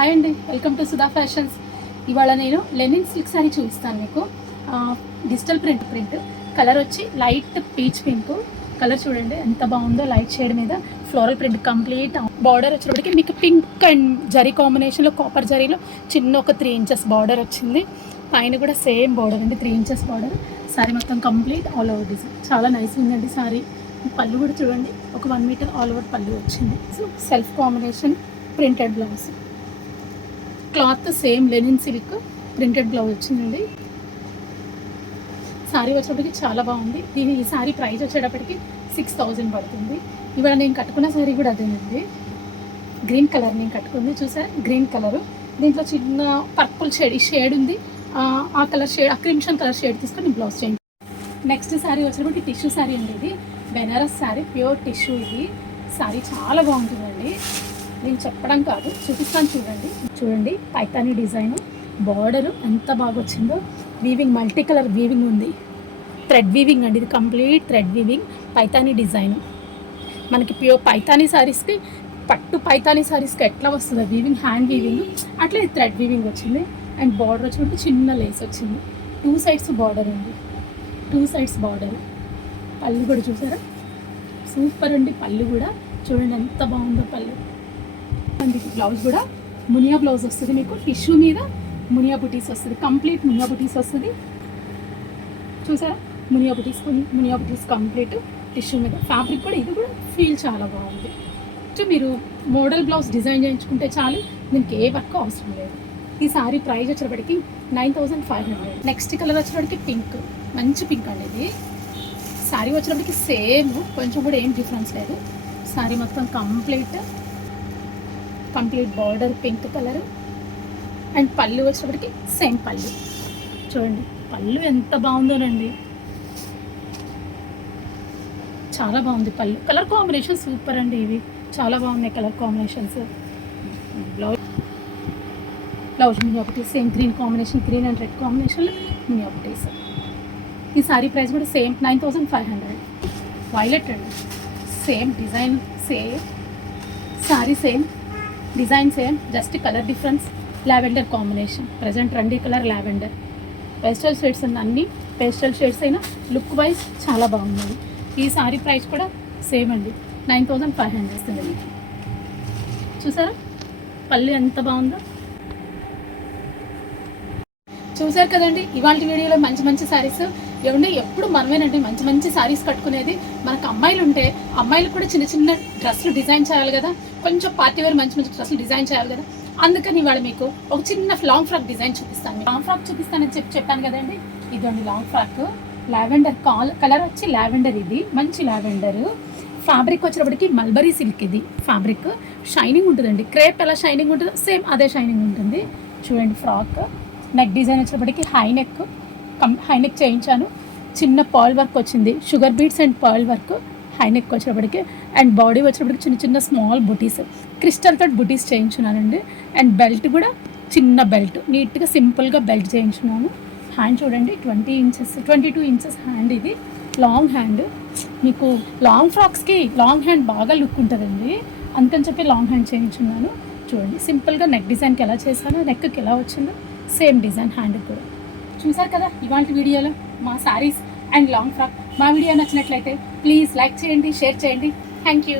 Hi అండి, welcome to Sudha fashions. ఇవాళ నేను లెనిన్ సిల్క్ సారీ చూపిస్తాను మీకు. డిజిటల్ ప్రింట్ కలర్ వచ్చి లైట్ పీచ్ పింక్ కలర్. చూడండి ఎంత బాగుందో, లైట్ షేడ్ మీద ఫ్లోరల్ ప్రింట్ కంప్లీట్. బార్డర్ వచ్చేటప్పటికి మీకు పింక్ అండ్ జరీ కాంబినేషన్లో కాపర్ జరీలో చిన్న ఒక 3 inches బార్డర్ వచ్చింది. పైన కూడా సేమ్ బార్డర్ అండి, 3 inches బార్డర్. సారీ మొత్తం కంప్లీట్ ఆల్ ఓవర్ డిజైన్, చాలా నైస్ ఉందండి సారీ. పళ్ళు కూడా చూడండి, ఒక 1 meter ఆల్ ఓవర్ పళ్ళు వచ్చింది. So self combination printed blouse, cloth same Lenin silk printed blouse వచ్చిందండి. సారీ వచ్చేటప్పటికి చాలా బాగుంది. ఈ సారీ ప్రైస్ వచ్చేటప్పటికి 6000 పడుతుంది. ఇవాళ నేను కట్టుకున్న సారీ కూడా అదేనండి, గ్రీన్ కలర్ నేను కట్టుకుంది. చూసారా గ్రీన్ కలరు, దీంట్లో చిన్న పర్పుల్ షేడ్ ఉంది. ఆ కలర్ షేడ్, ఆ క్రిమ్షన్ కలర్ షేడ్ తీసుకొని బ్లౌజ్ చేయండి. నెక్స్ట్ సారీ వచ్చేటప్పటికి టిష్యూ సారీ అండి. ఇది బెనారస్ సారీ, ప్యూర్ టిష్యూ. ఇది సారీ చాలా బాగుంటుందండి. నేను చెప్పడం కాదు, చూపిస్తాను. చూడండి పైతానీ డిజైన్, బార్డరు ఎంత బాగా వచ్చిందో. వీవింగ్ మల్టీ కలర్ వీవింగ్ ఉంది, థ్రెడ్ వీవింగ్ అండి. ఇది complete thread weaving, Paithani design. మనకి ప్యూర్ పైతానీ సారీస్కి, పట్టు పైతానీ సారీస్కి ఎట్లా వస్తుందో వీవింగ్, హ్యాండ్ వీవింగ్, అట్లా ఇది థ్రెడ్ వీవింగ్ వచ్చింది. అండ్ బార్డర్ వచ్చి చిన్న లేస్ వచ్చింది. 2 sides బార్డర్ అండి, 2 sides బార్డర్. పళ్ళు కూడా చూసారా, సూపర్ అండి. పళ్ళు కూడా చూడండి ఎంత బాగుందో పళ్ళు. బ్లౌజ్ కూడా మునియా బ్లౌజ్ వస్తుంది మీకు, టిష్యూ మీద మునియా బుటీస్ వస్తుంది, కంప్లీట్ మునియా బుటీస్ వస్తుంది. చూసారా మునియా బుటీస్ కంప్లీట్ టిష్యూ మీద. ఫ్యాబ్రిక్ కూడా, ఇది కూడా ఫీల్ చాలా బాగుంది. మీరు మోడల్ బ్లౌజ్ డిజైన్ చేయించుకుంటే చాలు, దీనికి ఏ వర్క్ అవసరం లేదు. ఈ సారీ ప్రైస్ వచ్చేటప్పటికి 9500. నెక్స్ట్ కలర్ వచ్చేటప్పటికి పింక్, మంచి పింక్ అండి. ఇది సారీ వచ్చేటప్పటికి సేమ్, కొంచెం కూడా ఏం డిఫరెన్స్ లేదు. సారీ మొత్తం complete border pink colour. And పళ్ళు వచ్చేటప్పటికి సేమ్ పళ్ళు. చూడండి పళ్ళు ఎంత బాగుందోనండి, చాలా బాగుంది పళ్ళు. కలర్ కాంబినేషన్ సూపర్ అండి, ఇవి చాలా బాగున్నాయి colour combinations. Blouse Muniya buttis same green combination, green and red కాంబినేషన్లో మునియా బుటీస్. ఈ సారీ ప్రైస్ కూడా సేమ్ 9500. వైలెట్ అండి, same design, same sorry, same design, same just colour difference. Lavender combination, present trendy colour lavender. Pastel shades ఉంది, అన్ని pastel shades అయినా look wise చాలా బాగున్నాయి. ఈ సారీ ప్రైస్ కూడా సేమ్ అండి, 9500 వస్తుంది మీకు. చూసారా పళ్ళు ఎంత బాగుందో. చూసారు కదండి ఇవాళ వీడియోలో మంచి శారీస్. ఏమంటే ఎప్పుడు మనమేనండి మంచి శారీస్ కట్టుకునేది. మనకు అమ్మాయిలు ఉంటే అమ్మాయిలు కూడా చిన్న డ్రెస్సులు డిజైన్ చేయాలి కదా, కొంచెం పార్టీ వేర్ మంచి డ్రెస్సులు డిజైన్ చేయాలి కదా. అందుకని ఇవాళ మీకు ఒక చిన్న లాంగ్ ఫ్రాక్ డిజైన్ చూపిస్తాను. లాంగ్ ఫ్రాక్ చూపిస్తానని చెప్పాను కదండి. ఇదండి లాంగ్ ఫ్రాక్, లావెండర్ కలర్ వచ్చి లావెండర్. ఇది మంచి లావెండర్. ఫ్యాబ్రిక్ వచ్చేటప్పటికి మల్బరీ సిల్క్. ఇది ఫ్యాబ్రిక్ షైనింగ్ ఉంటుందండి, క్రేప్ ఎలా షైనింగ్ ఉంటుందో సేమ్ అదే షైనింగ్ ఉంటుంది. చూడండి ఫ్రాక్ నెక్ డిజైన్ వచ్చేటప్పటికి హై నెక్ చేయించాను. చిన్న పర్ల్ వర్క్ వచ్చింది, sugar beads and pearl work. High neck వచ్చేటప్పటికి అండ్ బాడీ వచ్చేటప్పటికి చిన్న స్మాల్ బుటీస్, క్రిస్టల్ తోటి బుటీస్ చేయించున్నానండి. అండ్ బెల్ట్ కూడా చిన్న బెల్ట్, నీట్గా సింపుల్గా బెల్ట్ చేయించున్నాను. హ్యాండ్ చూడండి 22 inches హ్యాండ్. ఇది లాంగ్ హ్యాండ్. మీకు లాంగ్ ఫ్రాక్స్కి లాంగ్ హ్యాండ్ బాగా లుక్ ఉంటుందండి, అందుకని చెప్పి లాంగ్ హ్యాండ్ చేయించున్నాను. చూడండి సింపుల్గా నెక్ డిజైన్కి ఎలా చేశానో, నెక్కి ఎలా వచ్చిందో సేమ్ డిజైన్ హ్యాండ్ కూడా. చూసారు కదా ఇవాళ వీడియోలో మా శారీస్ అండ్ లాంగ్ ఫ్రాక్. మా వీడియో నచ్చినట్లయితే ప్లీజ్ లైక్ చేయండి, షేర్ చేయండి. Thank you.